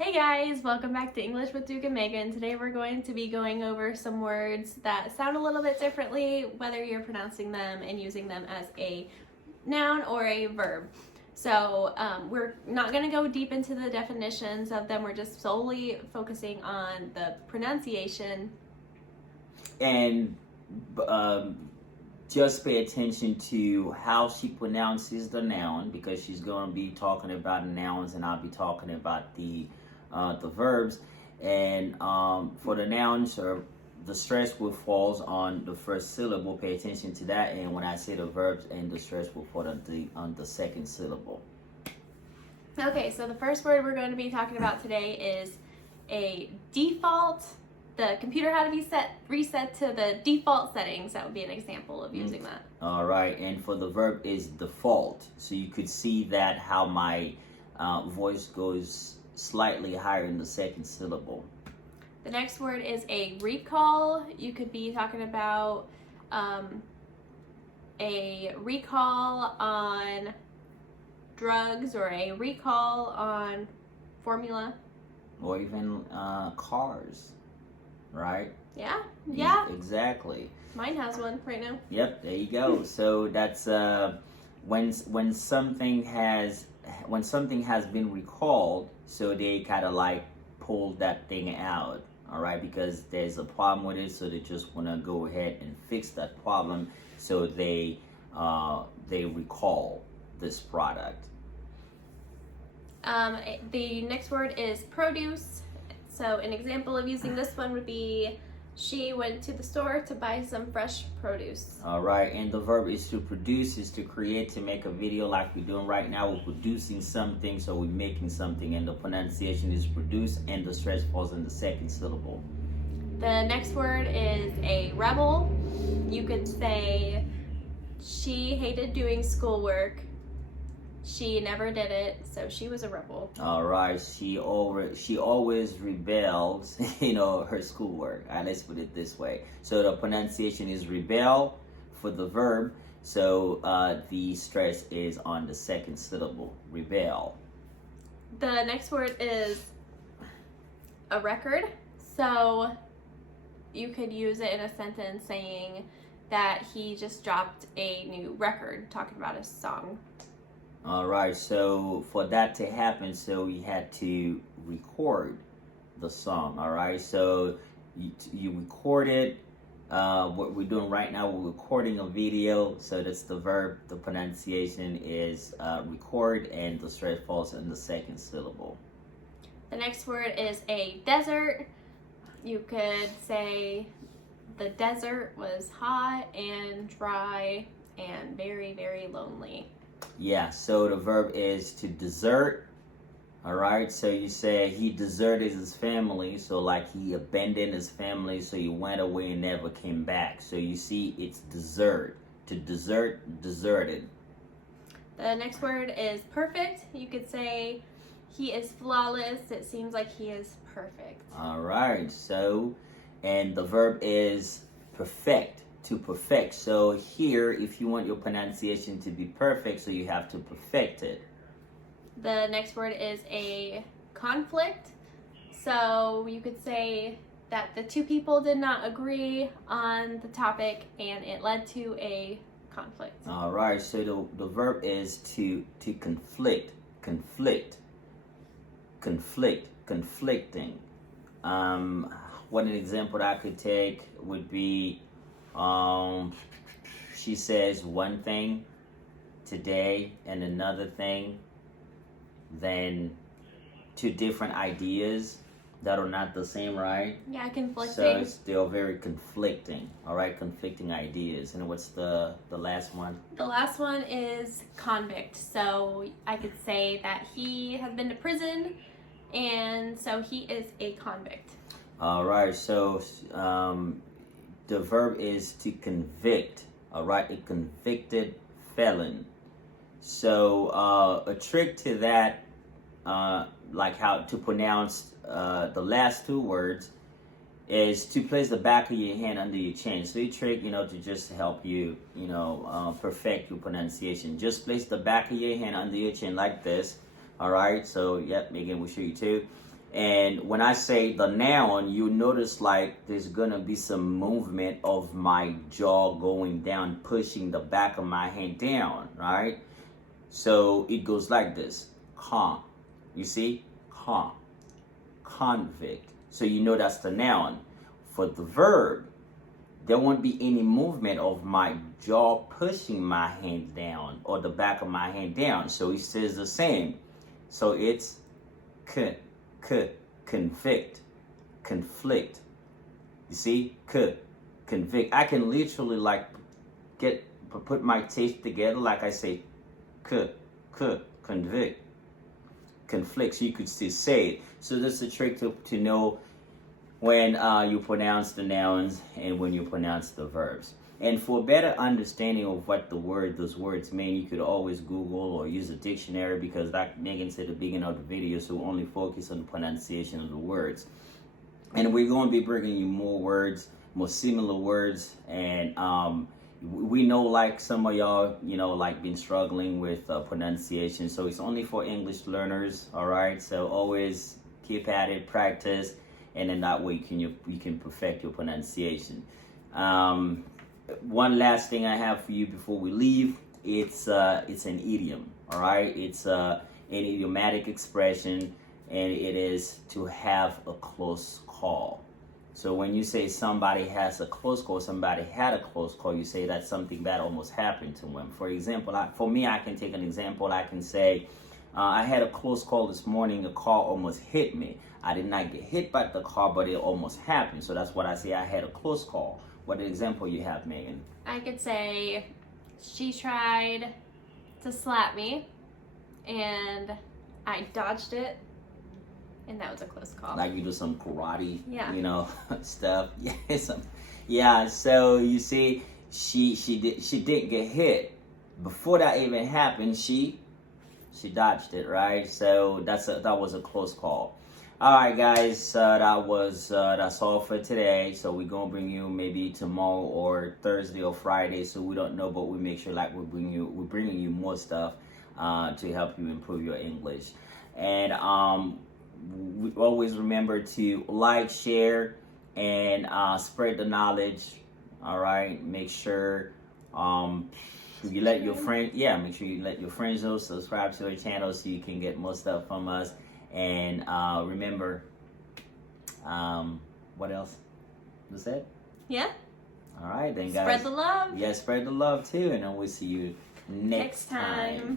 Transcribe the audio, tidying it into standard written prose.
Hey guys, welcome back to English with Duke and Megan. Today we're going to be going over some words that sound a little bit differently, whether you're pronouncing them and using them as a noun or a verb. So we're not going to go deep into the definitions of them. We're just solely focusing on the pronunciation. And just pay attention to how she pronounces the noun, because she's going to be talking about nouns and I'll be talking about the verbs. And for the nouns, the stress will falls on the first syllable. Pay attention to that. And when I say the verbs, and the stress will fall on the second syllable. Okay, so the first word we're going to be talking about today is a default. The computer had to be reset to the default settings. That would be an example of using that. All right, and for the verb is default. So you could see that how my voice goes slightly higher in the second syllable. The next word is a recall. You could be talking about a recall on drugs or a recall on formula. Or even cars, right? Yeah. Exactly. Mine has one right now. Yep, there you go. So that's when something has been recalled, so they kind of like pull that thing out, all right, because there's a problem with it, so they just want to go ahead and fix that problem, so they recall this product. The next word is produce. So an example of using this one would be, she went to the store to buy some fresh produce. All right, and the verb is to produce, is to create, to make a video like we're doing right now. We're producing something, so we're making something, and the pronunciation is produce, and the stress falls in the second syllable. The next word is a rebel. You could say, she hated doing schoolwork. She never did it, so she was a rebel. All right, she always rebels, her schoolwork. All right, let's put it this way. So the pronunciation is rebel for the verb. So the stress is on the second syllable, rebel. The next word is a record. So you could use it in a sentence saying that he just dropped a new record, talking about a song. All right, so for that to happen, so we had to record the song. All right, so you record it. What we're doing right now, we're recording a video. So that's the verb. The pronunciation is record, and the stress falls in the second syllable. The next word is a desert. You could say the desert was hot and dry and very, very lonely. Yeah, so the verb is to desert. All right, so you say he deserted his family, so like he abandoned his family, so he went away and never came back. So you see, it's desert. To desert, deserted. The next word is perfect. You could say he is flawless. It seems like he is perfect. All right, so, and the verb is perfect. To perfect. So here, if you want your pronunciation to be perfect, so you have to perfect it. The next word is a conflict. So you could say that the two people did not agree on the topic and it led to a conflict. All right, so the verb is to conflicting. What an example that I could take would be, she says one thing today and another thing, then two different ideas that are not the same, right? Yeah, conflicting. So it's still very conflicting, all right? Conflicting ideas. And what's the last one? The last one is convict. So I could say that he has been to prison, and so he is a convict. All right, so the verb is to convict, all right? A convicted felon. So a trick to that, like how to pronounce the last two words, is to place the back of your hand under your chin. So a trick, to just help you, perfect your pronunciation. Just place the back of your hand under your chin like this. All right. So, yep, Megan will show you too. And when I say the noun, you notice like there's gonna be some movement of my jaw going down, pushing the back of my hand down, right? So it goes like this. Con. You see? Con. Convict. So you know that's the noun. For the verb, there won't be any movement of my jaw pushing my hand down or the back of my hand down. So it says the same. So it's convict, conflict. You see? Convict. I can literally like put my teeth together like I say convict, conflict. So you could still say it. So that's a trick to know when you pronounce the nouns and when you pronounce the verbs. And for a better understanding of what those words mean, you could always Google or use a dictionary, because like Megan said at the beginning of the video, so only focus on the pronunciation of the words. And we're going to be bringing you more words, more similar words, and we know like some of y'all, like been struggling with pronunciation, so it's only for English learners, all right? So always keep at it, practice, and then that way you can perfect your pronunciation. One last thing I have for you before we leave, it's an idiom, all right? It's an idiomatic expression, and it is to have a close call. So when you say somebody has a close call, somebody had a close call, you say that something bad almost happened to them. For example, for me, I can take an example. I can say, I had a close call this morning. A car almost hit me. I did not get hit by the car, but it almost happened. So that's what I say. I had a close call. What example you have, Megan? I could say, she tried to slap me, and I dodged it, and that was a close call. Like you do some karate, yeah. Stuff. Yeah. So you see, she didn't get hit. Before that even happened, she dodged it, right? So that was a close call. All right, guys, that's all for today. So we're gonna bring you maybe tomorrow or Thursday or Friday. So we don't know, but we make sure like we're bringing you more stuff to help you improve your English. And we always remember to like, share, and spread the knowledge. All right, make sure you let your friends. Make sure you let your friends know. Subscribe to our channel so you can get more stuff from us. And remember, what else was that? Yeah. All right, then, guys. Spread the love. Yeah, spread the love too, and then we'll see you next time.